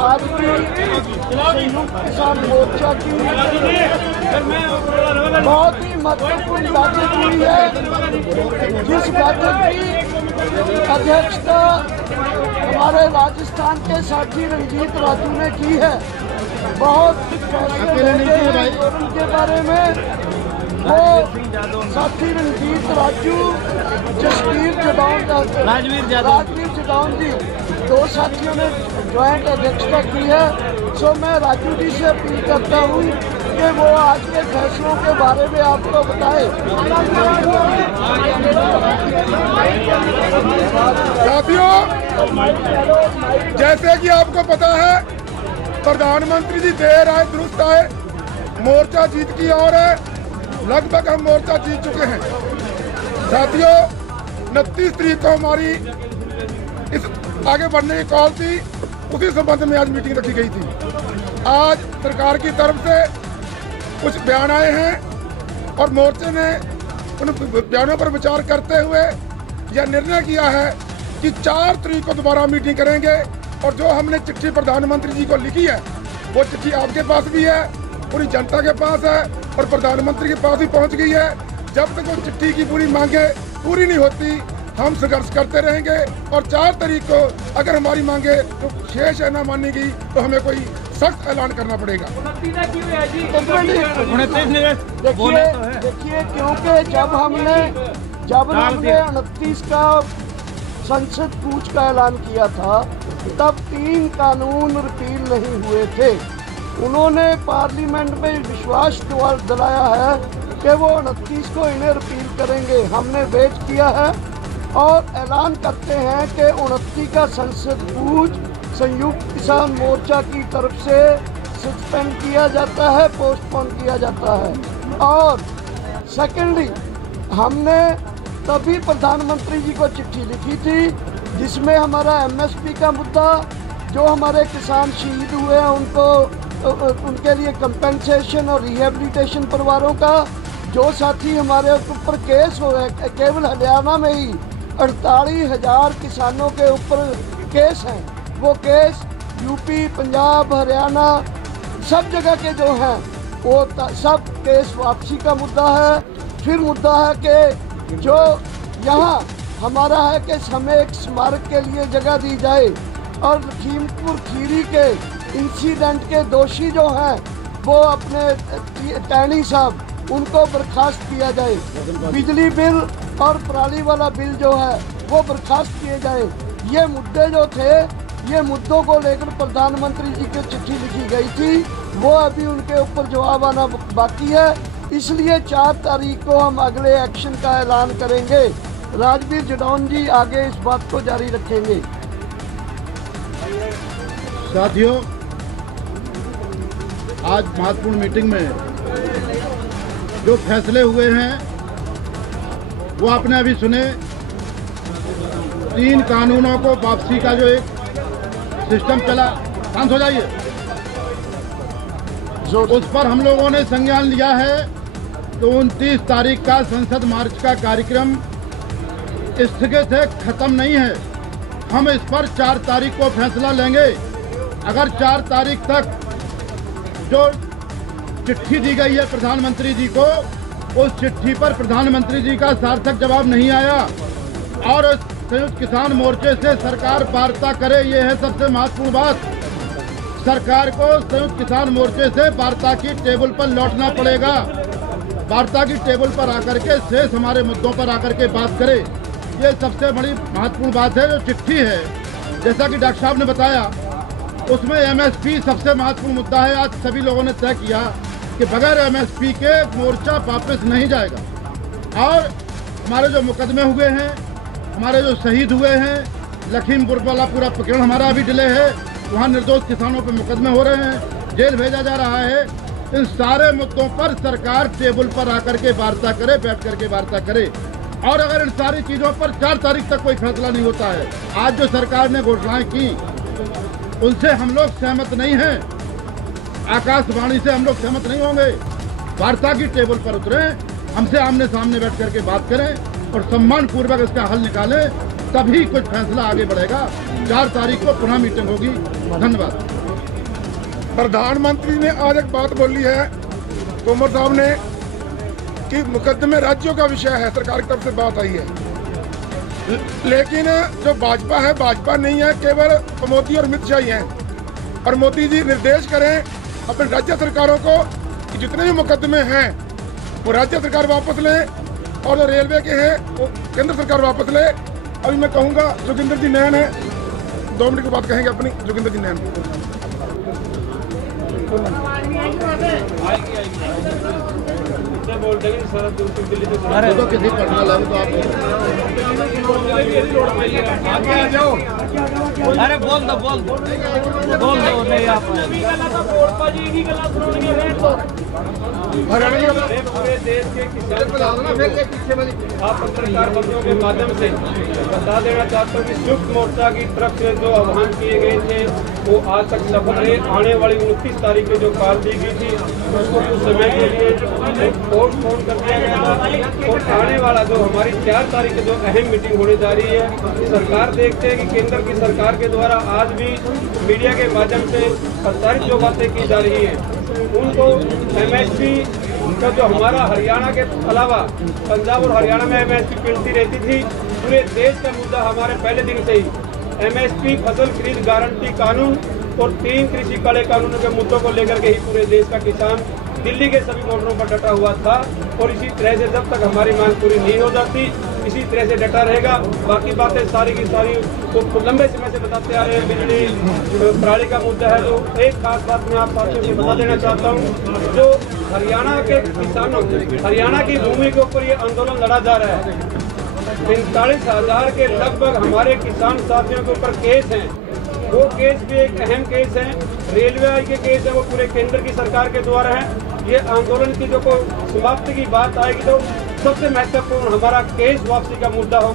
आज की संयुक्त किसान मोर्चा की बहुत ही महत्वपूर्ण बैठक हुई है, जिस बैठक की अध्यक्षता हमारे राजस्थान के साथी रंजीत राजू ने की है। बहुत फैसले उनके बारे में वो साथी रंजीत राजू, जसवीर राजवीर जदौन जी, दो साथियों ने ज्वाइंट अध्यक्षता की है। सो मैं राजू जी से अपील करता हूँ कि वो आज के फैसलों के बारे में आपको बताएं। साथियों, जैसे कि आपको पता है, प्रधानमंत्री जी देर आए दुरुस्त आए, मोर्चा जीत की ओर है। लगभग हम मोर्चा जीत चुके हैं। साथियों, 29 तारीख को हमारी इस आगे बढ़ने की कॉल थी, उसी संबंध में आज मीटिंग रखी गई थी। आज सरकार की तरफ से कुछ बयान आए हैं और मोर्चे ने उन बयानों पर विचार करते हुए यह निर्णय किया है कि 4 तारीख को दोबारा मीटिंग करेंगे। और जो हमने चिट्ठी प्रधानमंत्री जी को लिखी है, वो चिट्ठी आपके पास भी है, पूरी जनता के पास है और प्रधानमंत्री के पास भी पहुंच गई है। जब तक वो चिट्ठी की पूरी मांगे पूरी नहीं होती, हम संघर्ष करते रहेंगे। और 4 तारीख को अगर हमारी मांगे जो शेष है ना मानी गई, तो हमें कोई सख्त ऐलान करना पड़ेगा। देखिए, क्योंकि जब हमने 29 का संसद कूच का ऐलान किया था, तब 3 कानून रिपील नहीं हुए थे। उन्होंने पार्लियामेंट में विश्वास दिलाया है कि वो 29 को इन्हें रिपील करेंगे। हमने वेट किया है और ऐलान करते हैं कि 29 का संसद कूच संयुक्त किसान मोर्चा की तरफ से सस्पेंड किया जाता है, पोस्टपोन किया जाता है। और सेकेंडली, हमने तभी प्रधानमंत्री जी को चिट्ठी लिखी थी, जिसमें हमारा MSP का मुद्दा, जो हमारे किसान शहीद हुए हैं उनके लिए कंपेंसेशन और रिहेबिलिटेशन परिवारों का, जो साथी हमारे ऊपर केस हो रहे, केवल हरियाणा में ही 48,000 किसानों के ऊपर केस हैं। वो केस यूपी, पंजाब, हरियाणा सब जगह के जो हैं, वो सब केस वापसी का मुद्दा है। फिर मुद्दा है कि जो यहाँ हमारा है कि हमें एक स्मारक के लिए जगह दी जाए और लखीमपुर खीरी के इंसिडेंट के दोषी जो हैं, वो अपने टैनी साहब, उनको बर्खास्त किया जाए। बिजली बिल और पराली वाला बिल जो है वो बर्खास्त किए जाए। ये मुद्दे जो थे, ये मुद्दों को लेकर प्रधानमंत्री जी की चिट्ठी लिखी गई थी, वो अभी उनके ऊपर जवाब आना बाकी है। इसलिए 4 तारीख को हम अगले एक्शन का ऐलान करेंगे। राजवीर जदौन जी आगे इस बात को जारी रखेंगे। साथियों, आज महत्वपूर्ण मीटिंग में जो फैसले हुए हैं वो आपने अभी सुने। 3 कानूनों को वापसी का जो एक सिस्टम चला, शांत हो जाइए, उस पर हम लोगों ने संज्ञान लिया है। तो 29 तारीख का संसद मार्च का कार्यक्रम स्थगित है, खत्म नहीं है। हम इस पर 4 तारीख को फैसला लेंगे। अगर 4 तारीख तक जो चिट्ठी दी गई है प्रधानमंत्री जी को, उस चिट्ठी पर प्रधानमंत्री जी का सार्थक जवाब नहीं आया और संयुक्त किसान मोर्चे से सरकार वार्ता करे, ये है सबसे महत्वपूर्ण बात। सरकार को संयुक्त किसान मोर्चे से वार्ता की टेबल पर लौटना पड़ेगा। वार्ता की टेबल पर आकर के शेष हमारे मुद्दों पर आकर के बात करे, ये सबसे बड़ी महत्वपूर्ण बात है। जो चिट्ठी है, जैसा कि डॉक्टर साहब ने बताया, उसमें MSP सबसे महत्वपूर्ण मुद्दा है। आज सभी लोगों ने तय किया कि बगैर MSP के मोर्चा वापस नहीं जाएगा। और हमारे जो मुकदमे हुए हैं, हमारे जो शहीद हुए हैं, लखीमपुर वाला पूरा प्रकरण हमारा अभी डिले है, वहाँ निर्दोष किसानों पर मुकदमे हो रहे हैं, जेल भेजा जा रहा है। इन सारे मुद्दों पर सरकार टेबल पर आकर के वार्ता करे, बैठ करके वार्ता करे। और अगर इन सारी चीज़ों पर 4 तारीख तक कोई फैसला नहीं होता है, आज जो सरकार ने घोषणाएं की उनसे हम लोग सहमत नहीं हैं। आकाशवाणी से हम लोग सहमत नहीं होंगे। वार्ता की टेबल पर उतरें, हमसे आमने सामने बैठ करके बात करें और सम्मान पूर्वक इसका हल निकालें, तभी कुछ फैसला आगे बढ़ेगा। 4 तारीख को पुनः मीटिंग होगी। धन्यवाद। प्रधानमंत्री ने आज एक बात बोली है तोमर साहब ने कि मुकदमे राज्यों का विषय है, सरकार की तरफ से बात आई है। लेकिन जो भाजपा है, भाजपा नहीं है, केवल मोदी और अमित शाह ही हैं। और मोदी जी निर्देश करें अपने राज्य सरकारों को कि जितने भी मुकदमे हैं वो राज्य सरकार वापस ले, और जो रेलवे के हैं वो केंद्र सरकार वापस ले। अभी मैं कहूँगा जोगिंदर जी नैन है, 2 मिनट की बात कहेंगे अपनी। जोगिंदर जी नैन तो किसी पटना लगे तो आप आगे आ जाओ। अरे बोल दो नहीं आप पूरे देश के किसान आप पत्रकार बंधुओं के माध्यम से बता देना चाहता हूँ कि संयुक्त मोर्चा की तरफ से जो आह्वान किए गए थे वो आज तक सफल रहे। आने वाली 29 तारीख को जो कॉल दी गई थी उसको कुछ समय के लिए पोस्टपोन कर दिया गया था, और आने वाला जो हमारी 4 तारीख को जो अहम मीटिंग होने जा रही है, सरकार देखते हैं कि केंद्र की सरकार के द्वारा आज भी मीडिया के माध्यम से प्रसारित जो बातें की जा रही हैं उनको MSP का जो हमारा हरियाणा के अलावा पंजाब और हरियाणा में MSP मिलती रहती थी, पूरे देश का मुद्दा हमारे पहले दिन से ही MSP फसल खरीद गारंटी कानून और 3 कृषि काले कानूनों के मुद्दों को लेकर के ही पूरे देश का किसान दिल्ली के सभी मोर्चों पर डटा हुआ था। और इसी तरह से जब तक हमारी मांग पूरी नहीं हो जाती इसी तरह से डटा रहेगा। बाकी बातें सारी की सारी तो लंबे समय से बताते आ रहे हैं। बिजली प्रणाली का मुद्दा है, तो एक खास बात मैं आप साथियों को बता देना चाहता हूँ, जो हरियाणा के किसानों हरियाणा की भूमि के ऊपर ये आंदोलन लड़ा जा रहा है, 45,000 के लगभग हमारे किसान साथियों के ऊपर केस हैं। वो केस भी एक अहम केस है, रेलवे आई के केस है, वो पूरे केंद्र की सरकार के द्वारा है। ये आंदोलन की जो समाप्ति की बात आएगी तो सबसे महत्वपूर्ण हमारा केस वापसी का मुद्दा हो।